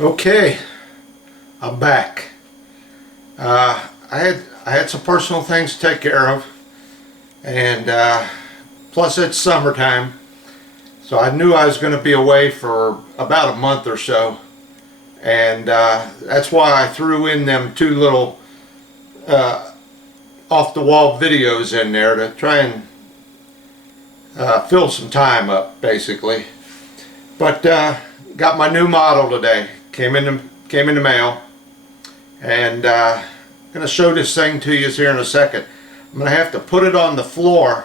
Okay, I'm back. I had some personal things to take care of, and plus it's summertime, so I knew I was going to be away for about a month or so, and that's why I threw in them two little off-the-wall videos in there to try and fill some time up, basically. But got my new model today. Came in the mail, and I'm going to show this thing to you here in a second. I'm going to have to put it on the floor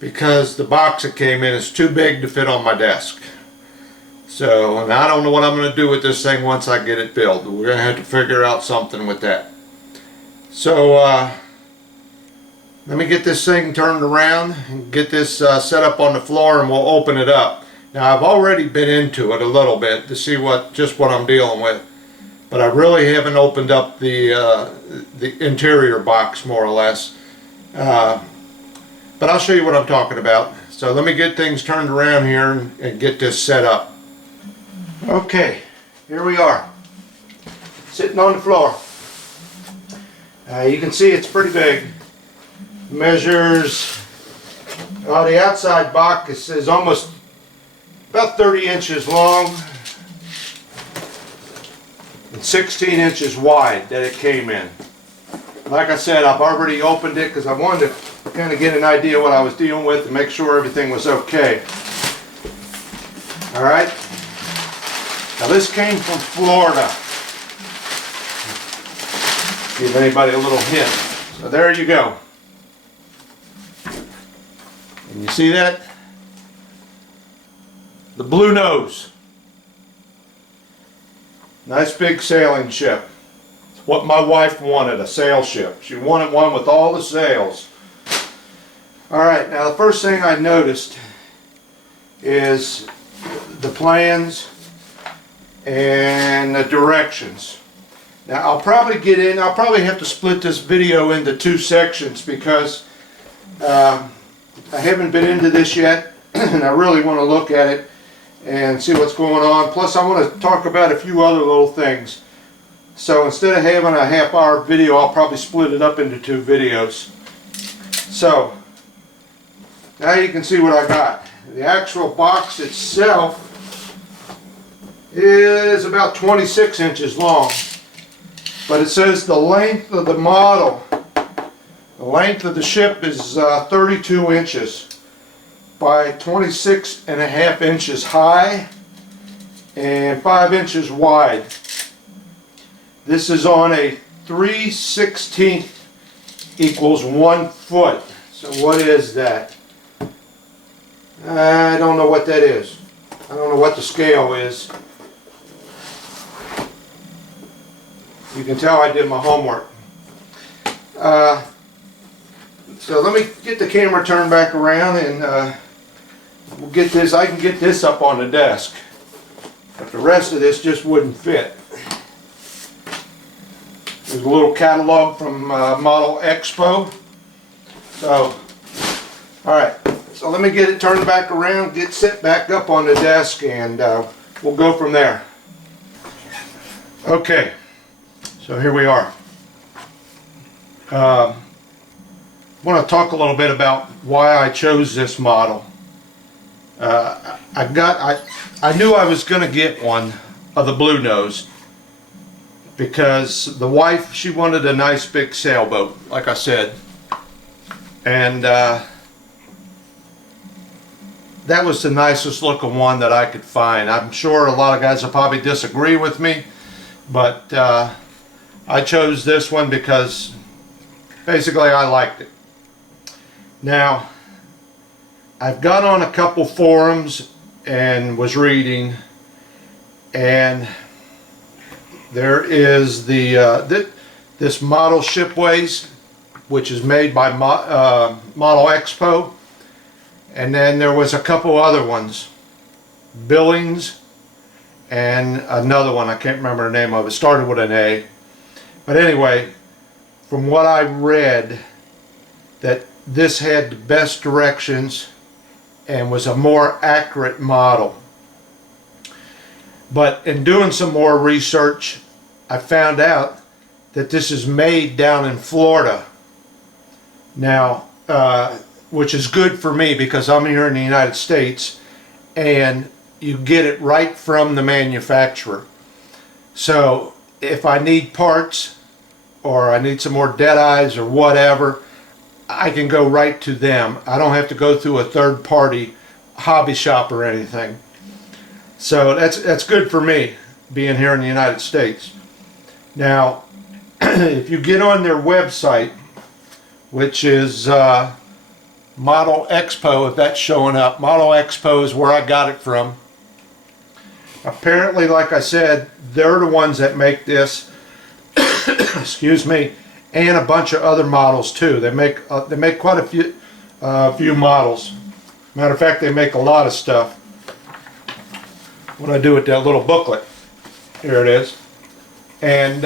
because the box it came in is too big to fit on my desk. So, and I don't know what I'm going to do with this thing once I get it built. We're going to have to figure out something with that. So let me get this thing turned around and get this set up on the floor, and we'll open it up. Now, I've already been into it a little bit to see just what I'm dealing with, but I really haven't opened up the interior box, more or less. But I'll show you what I'm talking about. So let me get things turned around here and get this set up. Okay, here we are, sitting on the floor. You can see it's pretty big. Measures, the outside box is almost about 30 inches long and 16 inches wide that it came in. Like I said, I've already opened it because I wanted to kind of get an idea what I was dealing with and make sure everything was okay. Alright, now this came from Florida. Give anybody a little hint. So there you go. And you see that? The Bluenose. Nice big sailing ship. It's what my wife wanted, a sail ship. She wanted one with all the sails. Alright, now the first thing I noticed is the plans and the directions. Now I'll probably have to split this video into two sections because I haven't been into this yet and I really want to look at it and see what's going on. Plus I want to talk about a few other little things. So instead of having a half-hour video, I'll probably split it up into two videos. So now you can see what I got. The actual box itself is about 26 inches long. But it says the length of the model, the length of the ship is 32 inches by 26.5 inches high and 5 inches wide. This is on a 3/16 equals 1 foot. So what is that? I don't know what that is. I don't know what the scale is. You can tell I did my homework. So let me get the camera turned back around and we'll get this. I can get this up on the desk, but the rest of this just wouldn't fit. There's a little catalog from Model Expo. So, alright, so let me get it turned back around, get set back up on the desk, and we'll go from there. Okay. So here we are. I want to talk a little bit about why I chose this model. I knew I was going to get one of the Bluenose because the wife, she wanted a nice big sailboat, like I said, and that was the nicest looking one that I could find. I'm sure a lot of guys will probably disagree with me, but I chose this one because basically I liked it. Now, I've gone on a couple forums and was reading, and there is this Model Shipways, which is made by Model Expo, and then there was a couple other ones, Billings, and another one I can't remember the name of. It started with an A. But anyway, from what I read, that this had the best directions and was a more accurate model. But in doing some more research, I found out that this is made down in Florida. Now, which is good for me because I'm here in the United States and you get it right from the manufacturer. So if I need parts or I need some more dead eyes or whatever, I can go right to them. I don't have to go through a third-party hobby shop or anything. So that's good for me being here in the United States. Now, if you get on their website, which is Model Expo, if that's showing up. Model Expo is where I got it from. Apparently, like I said, they're the ones that make this. Excuse me, and a bunch of other models too. They make quite a few models. Matter of fact, they make a lot of stuff. What I do with that little booklet, here it is, and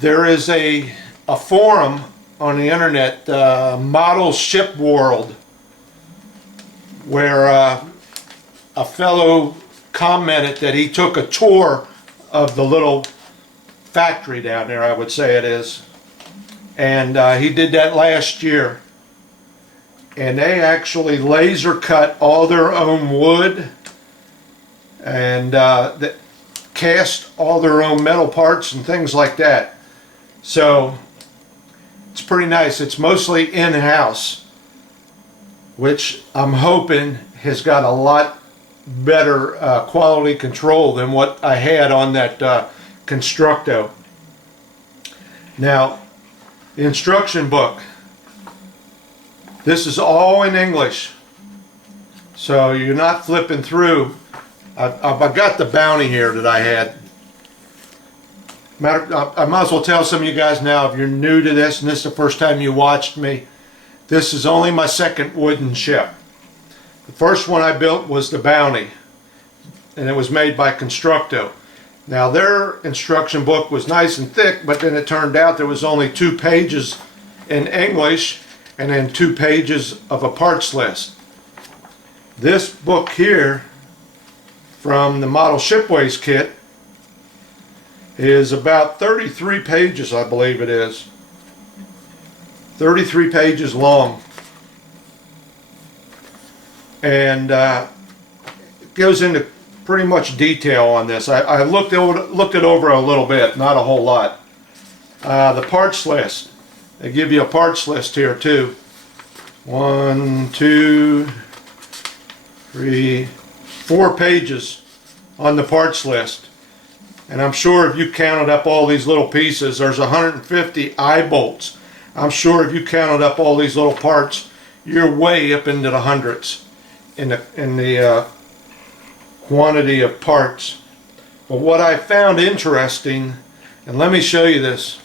there is a forum on the internet, Model Ship World, where a fellow commented that he took a tour of the little factory down there, I would say it is, and he did that last year, and they actually laser cut all their own wood and cast all their own metal parts and things like that. So it's pretty nice. It's mostly in-house, which I'm hoping has got a lot better quality control than what I had on that Constructo. Now, the instruction book. This is all in English, so you're not flipping through. I've got the bounty here that I had. I might as well tell some of you guys now, if you're new to this and this is the first time you watched me, this is only my second wooden ship. The first one I built was the Bounty, and it was made by Constructo. Now their instruction book was nice and thick, but then it turned out there was only 2 pages in English and then 2 pages of a parts list. This book here from the Model Shipways kit is about 33 pages, I believe it is. 33 pages long. And it goes into pretty much detail on this. I looked it over a little bit, not a whole lot. The parts list. They give you a parts list here too. 1, 2, 3, 4 pages on the parts list. And I'm sure if you counted up all these little pieces, there's 150 eye bolts. I'm sure if you counted up all these little parts, you're way up into the hundreds in the quantity of parts. But what I found interesting, and let me show you this.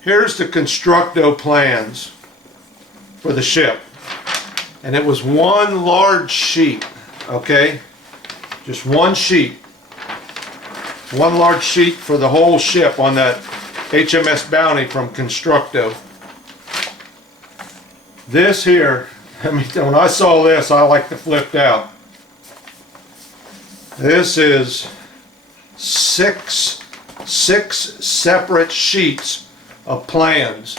Here's the Constructo plans for the ship. And it was one large sheet, okay? Just one sheet. One large sheet for the whole ship on that HMS Bounty from Constructo. This here, I mean, when I saw this, I like to flip out. This is six separate sheets of plans,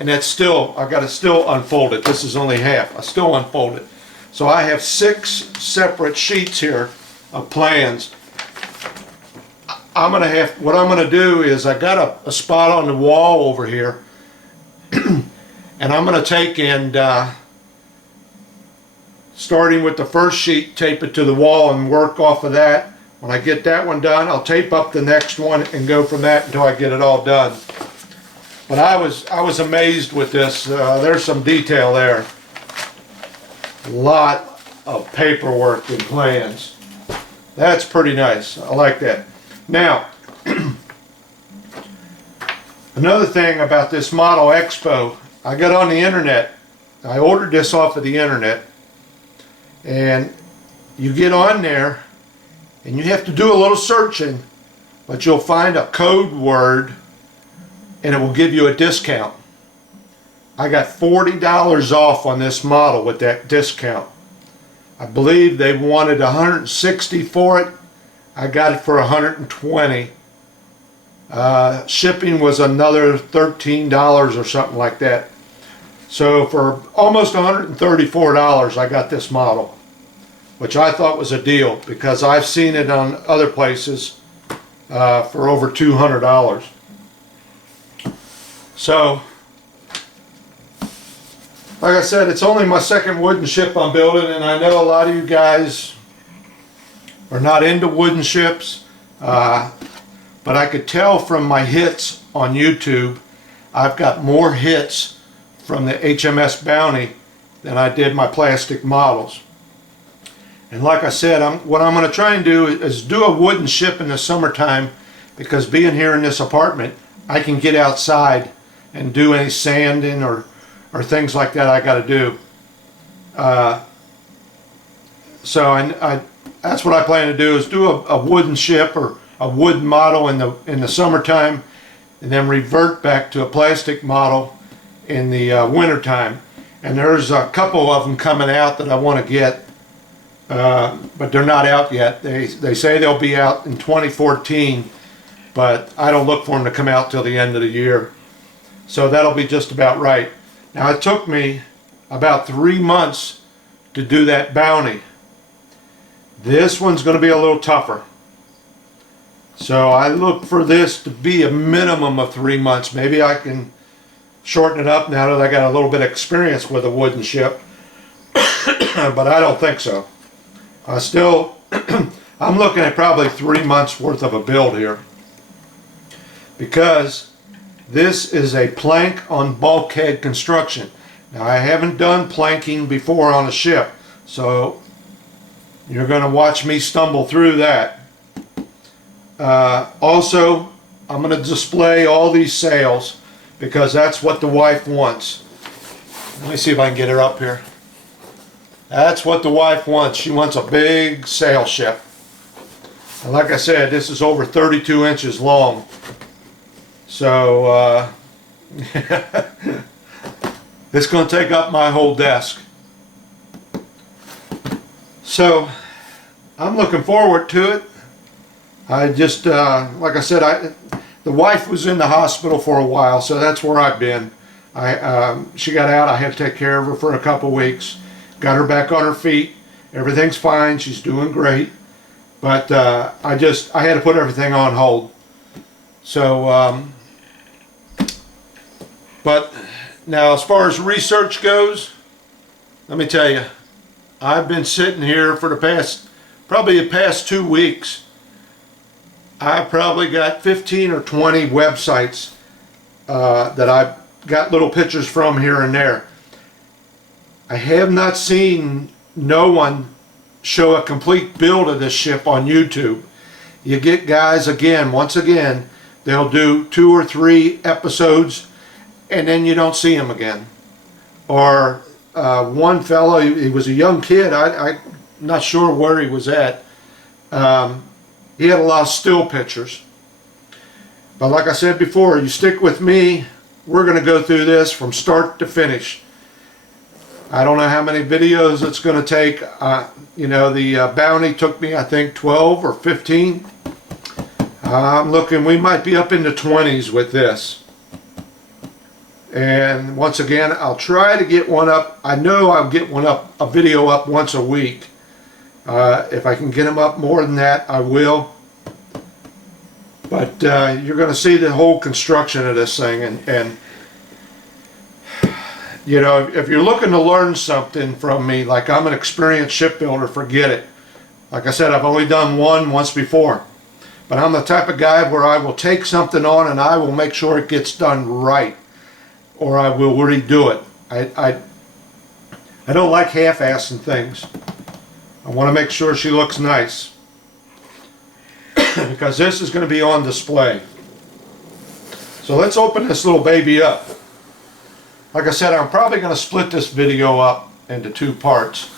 and that's still, I got to still unfold it. This is only half. I still unfold it. So I have 6 separate sheets here of plans. What I'm gonna do is I got a spot on the wall over here, and I'm gonna take and starting with the first sheet, tape it to the wall and work off of that. When I get that one done, I'll tape up the next one and go from that until I get it all done. But I was amazed with this. There's some detail there. A lot of paperwork and plans. That's pretty nice. I like that. Now, another thing about this Model Expo, I got on the internet. I ordered this off of the internet, and you get on there and you have to do a little searching, but you'll find a code word and it will give you a discount. I got $40 off on this model with that discount. I believe they wanted 160 for it. I got it for 120. Shipping was another $13 or something like that. So for almost $134 I got this model, which I thought was a deal because I've seen it on other places for over $200. So like I said, it's only my second wooden ship I'm building, and I know a lot of you guys are not into wooden ships, but I could tell from my hits on YouTube, I've got more hits from the HMS Bounty than I did my plastic models. And like I said, what I'm going to try and do is do a wooden ship in the summertime, because being here in this apartment, I can get outside and do any sanding or things like that I got to do. So that's what I plan to do, is do a wooden ship or a wooden model in the summertime, and then revert back to a plastic model in the winter time. And there's a couple of them coming out that I want to get, but they're not out yet. They say they'll be out in 2014, but I don't look for them to come out till the end of the year. So that'll be just about right. Now, it took me about 3 months to do that Bounty. This one's going to be a little tougher. So I look for this to be a minimum of 3 months. Maybe I can shorten it up now that I got a little bit of experience with a wooden ship. But I don't think so. I'm looking at probably 3 months worth of a build here, because this is a plank on bulkhead construction. Now, I haven't done planking before on a ship, so you're going to watch me stumble through that. Also, I'm going to display all these sails because that's what the wife wants. Let me see if I can get her up here. That's what the wife wants. She wants a big sail ship. And like I said, this is over 32 inches long. So it's going to take up my whole desk. So I'm looking forward to it. I just, like I said, the wife was in the hospital for a while, so that's where I've been. She got out. I had to take care of her for a couple weeks. Got her back on her feet. Everything's fine. She's doing great. But I had to put everything on hold. So, but now as far as research goes, let me tell you, I've been sitting here for probably the past 2 weeks. I probably got 15 or 20 websites that I've got little pictures from here and there. I have not seen no one show a complete build of this ship on YouTube. You get guys, once again, they'll do 2 or 3 episodes and then you don't see him again. Or one fellow, he was a young kid, I'm not sure where he was at. He had a lot of still pictures. But like I said before, you stick with me, we're going to go through this from start to finish. I don't know how many videos it's going to take. The Bounty took me, I think, 12 or 15. I'm looking, we might be up in the 20s with this. And once again, I'll try to get one up. I know I'll get a video up once a week. If I can get them up more than that, I will. But you're going to see the whole construction of this thing. And you know, if you're looking to learn something from me, like I'm an experienced shipbuilder, forget it. Like I said, I've only done one once before. But I'm the type of guy where I will take something on and I will make sure it gets done right. Or I will redo it. I don't like half-assing things. I want to make sure she looks nice. Because this is going to be on display. So let's open this little baby up. Like I said, I'm probably going to split this video up into 2 parts.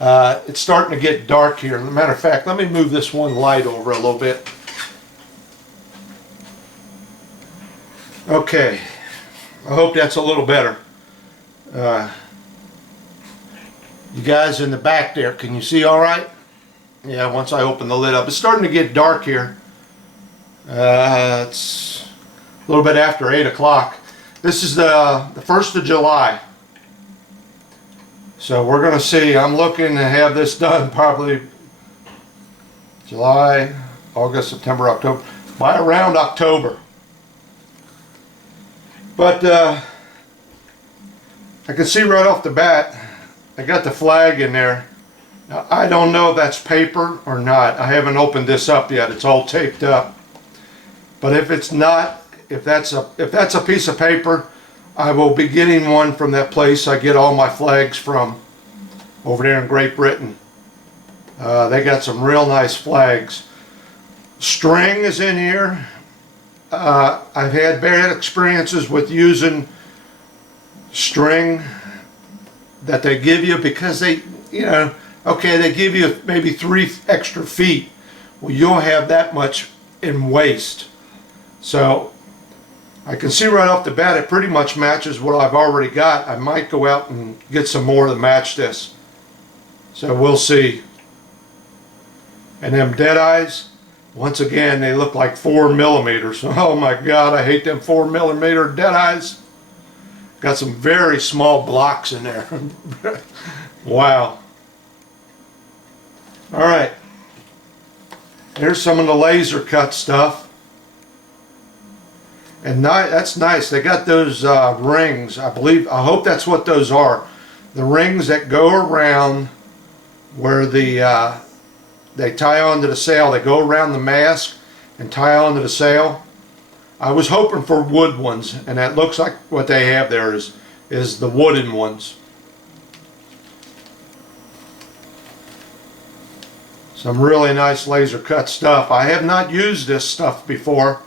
It's starting to get dark here. As a matter of fact, let me move this one light over a little bit. Okay. I hope that's a little better. You guys in the back there, can you see all right? Yeah, once I open the lid up. It's starting to get dark here. It's a little bit after 8 o'clock. This is the 1st of July. So we're going to see. I'm looking to have this done probably July, August, September, October. By around October. But I can see right off the bat, I got the flag in there. Now, I don't know if that's paper or not. I haven't opened this up yet. It's all taped up. But if it's not, if that's a piece of paper, I will be getting one from that place I get all my flags from over there in Great Britain. They got some real nice flags. String is in here. I've had bad experiences with using string that they give you because they, you know, okay, they give you maybe 3 extra feet. Well, you'll have that much in waste. So I can see right off the bat it pretty much matches what I've already got. I might go out and get some more to match this. So we'll see. And them dead eyes, once again, they look like 4 millimeters. Oh my God, I hate them 4 millimeter dead eyes. Got some very small blocks in there. Wow. All right. Here's some of the laser cut stuff. And that's nice. They got those rings. I hope that's what those are. The rings that go around where they tie onto the sail. They go around the mast and tie onto the sail. I was hoping for wood ones, and that looks like what they have there is the wooden ones. Some really nice laser cut stuff. I have not used this stuff before,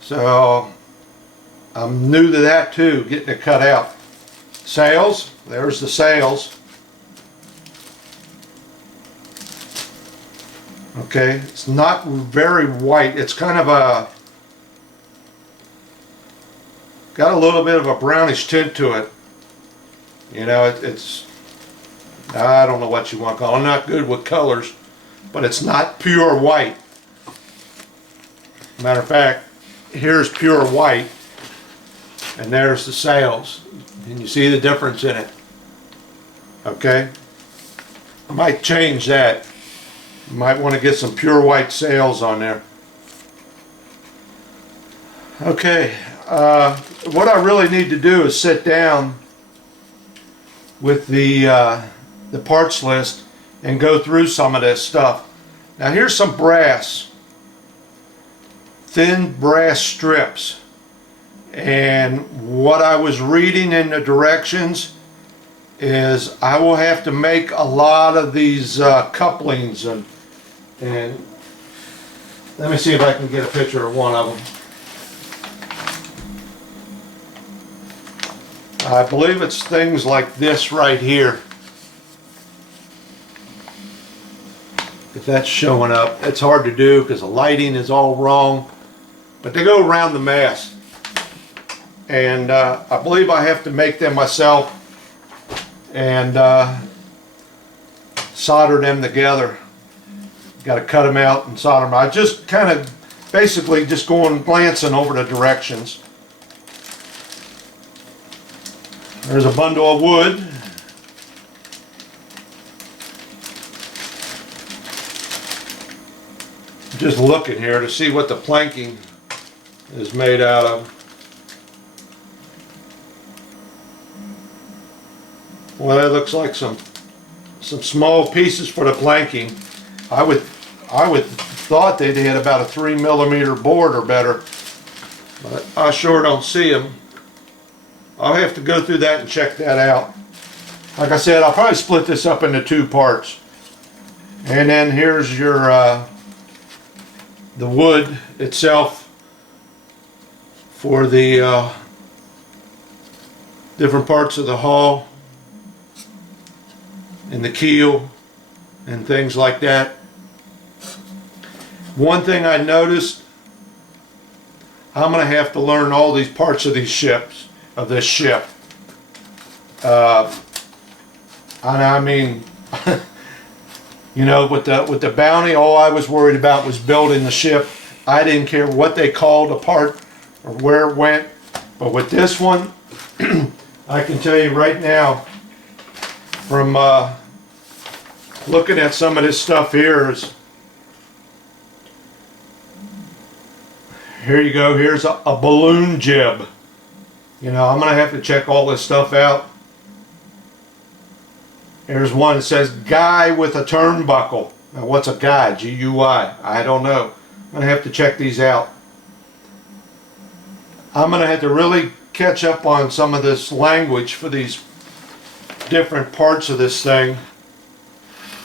so I'm new to that too, getting it cut out. Sails, there's the sails. Okay, it's not very white. It's kind of got a little bit of a brownish tint to it. You know, it's, I don't know what you want to call it. I'm not good with colors, but it's not pure white. Matter of fact, here's pure white, and there's the sails. And you see the difference in it. Okay? I might change that. You might want to get some pure white sails on there. Okay, what I really need to do is sit down with the parts list and go through some of this stuff. Now here's some brass, thin brass strips, and what I was reading in the directions is I will have to make a lot of these couplings, and let me see if I can get a picture of one of them. I believe it's things like this right here. If that's showing up, it's hard to do because the lighting is all wrong, but they go around the mast, and I believe I have to make them myself and solder them together. Got to cut them out and solder them. I just kind of basically just going glancing over the directions. There's a bundle of wood. Just looking here to see what the planking is made out of. Well, that looks like some small pieces for the planking. I would thought they'd had about a 3 millimeter board or better, but I sure don't see them. I'll have to go through that and check that out. Like I said, I'll probably split this up into 2 parts. And then here's your the wood itself for the different parts of the hull and the keel and things like that. One thing I noticed, I'm going to have to learn all these parts of these ships, of this ship. And I mean, you know, with the Bounty, all I was worried about was building the ship. I didn't care what they called a part or where it went. But with this one, I can tell you right now, from looking at some of this stuff here you go, here's a balloon jib. You know, I'm gonna have to check all this stuff out. There's one that says guy with a turnbuckle. Now what's a guy? G-U-I. I don't know. I'm gonna have to check these out. I'm gonna have to really catch up on some of this language for these different parts of this thing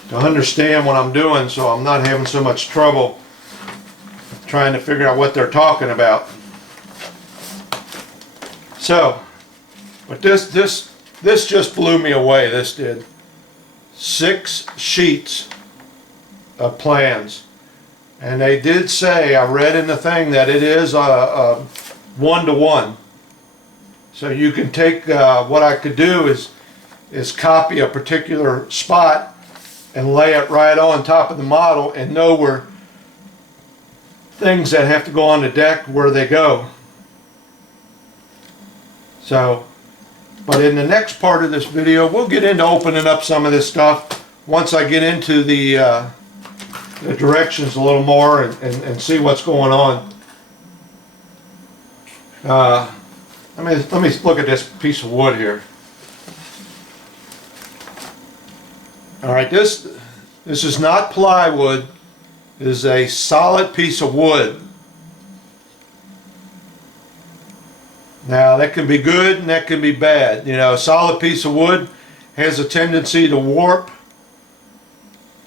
to understand what I'm doing, so I'm not having so much trouble trying to figure out what they're talking about. So, but this just blew me away. This did. 6 sheets of plans, and they did say, I read in the thing, that it is a 1-to-1. So you can take what I could do is copy a particular spot and lay it right on top of the model and know where things that have to go on the deck, where they go. So, but in the next part of this video, we'll get into opening up some of this stuff once I get into the directions a little more and see what's going on. Let me look at this piece of wood here. All right, this is not plywood. It is a solid piece of wood. Now that can be good and that can be bad. You know, a solid piece of wood has a tendency to warp.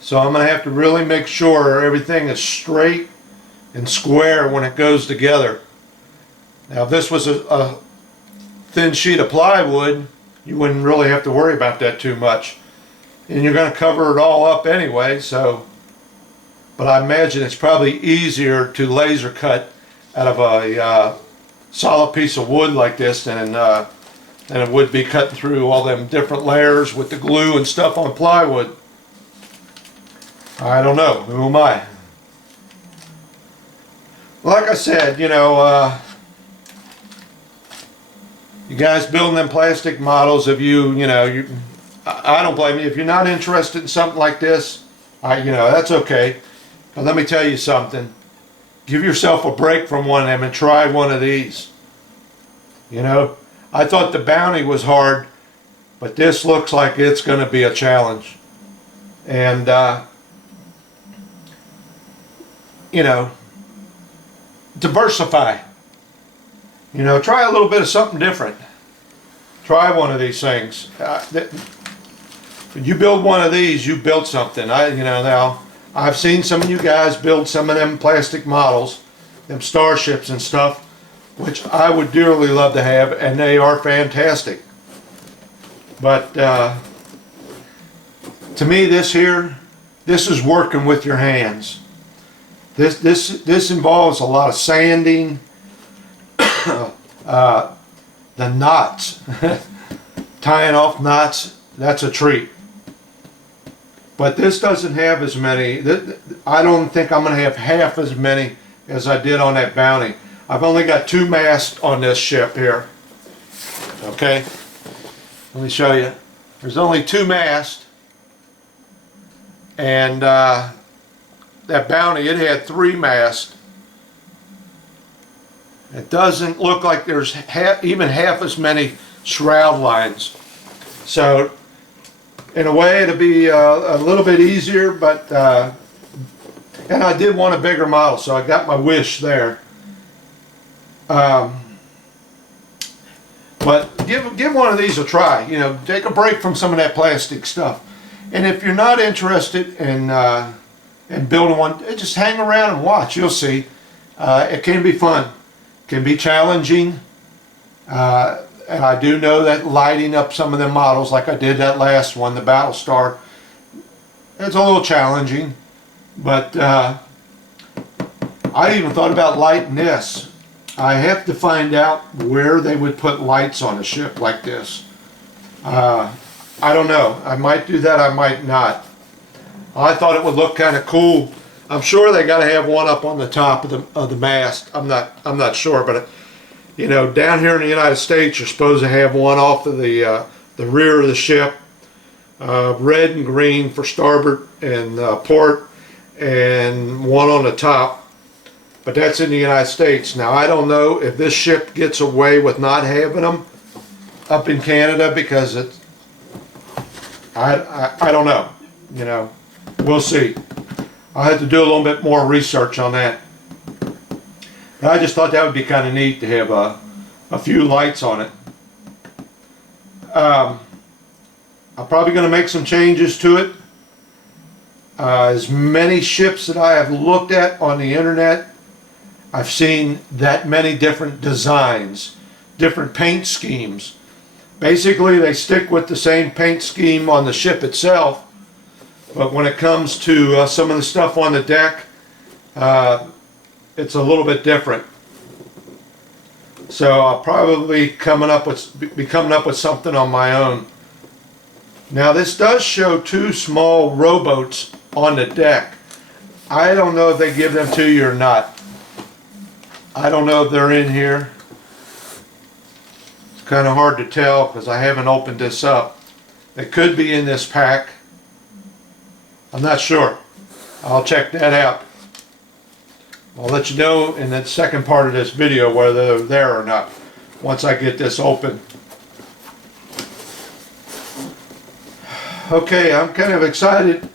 So I'm going to have to really make sure everything is straight and square when it goes together. Now if this was a thin sheet of plywood, you wouldn't really have to worry about that too much. And you're going to cover it all up anyway, so. But I imagine it's probably easier to laser cut out of a solid piece of wood like this than it would be cutting through all them different layers with the glue and stuff on plywood. I don't know. Who am I? Like I said, you know, you guys building them plastic models, if you know, I don't blame you. If you're not interested in something like this, you know, that's okay. But let me tell you something. Give yourself a break from one of them and try one of these. You know, I thought the Bounty was hard, but this looks like it's going to be a challenge. And, you know, diversify. You know, try a little bit of something different. Try one of these things. When you build one of these, you build something. You know, now, I've seen some of you guys build some of them plastic models, them starships and stuff, which I would dearly love to have, and they are fantastic. But to me, this is working with your hands. This involves a lot of sanding, the knots, tying off knots. That's a treat. But this doesn't have as many. I don't think I'm going to have half as many as I did on that Bounty. I've only got 2 masts on this ship here. Okay, let me show you. There's only 2 masts, and that Bounty, it had 3 masts. It doesn't look like there's even half as many shroud lines. So in a way it'll be a little bit easier, but and I did want a bigger model, so I got my wish there. But give one of these a try. You know, take a break from some of that plastic stuff. And if you're not interested in building one, just hang around and watch. You'll see. It can be fun. It can be challenging. And I do know that lighting up some of the models, like I did that last one, the Battlestar, it's a little challenging. But I even thought about lighting this. I have to find out where they would put lights on a ship like this. I don't know. I might do that, I might not. I thought it would look kind of cool. I'm sure they got to have one up on the top of the mast. I'm not sure, but you know, down here in the United States, you're supposed to have one off of the rear of the ship, red and green for starboard and port, and one on the top. But that's in the United States. Now I don't know if this ship gets away with not having them up in Canada because it's. I don't know. You know, we'll see. I'll have to do a little bit more research on that. I just thought that would be kind of neat to have a few lights on it. I'm probably going to make some changes to it. As many ships that I have looked at on the internet, I've seen that many different designs, different paint schemes. Basically, they stick with the same paint scheme on the ship itself, but when it comes to some of the stuff on the deck, it's a little bit different. So I'll probably be coming up with something on my own. Now this does show two small rowboats on the deck. I don't know if they give them to you or not. I don't know if they're in here. It's kind of hard to tell because I haven't opened this up. They could be in this pack. I'm not sure. I'll check that out. I'll let you know in the second part of this video whether they're there or not once I get this open. Okay, I'm kind of excited.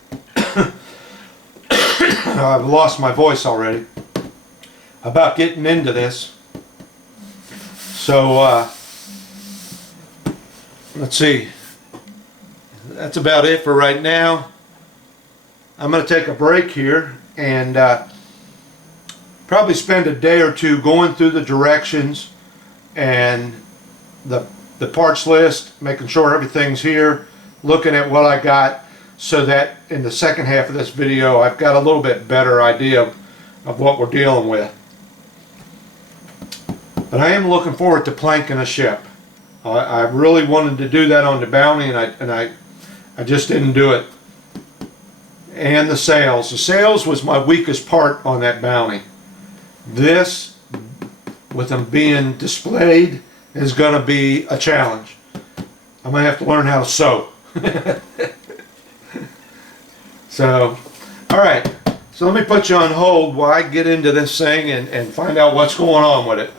I've lost my voice already about getting into this. So let's see. That's about it for right now. I'm going to take a break here and probably spend a day or two going through the directions and the parts list, making sure everything's here, looking at what I got, so that in the second half of this video I've got a little bit better idea of what we're dealing with. But I am looking forward to planking a ship. I really wanted to do that on the Bounty, and I just didn't do it. And the sails. The sails was my weakest part on that Bounty. This, with them being displayed, is going to be a challenge. I'm going to have to learn how to sew. So, alright. So let me put you on hold while I get into this thing and find out what's going on with it.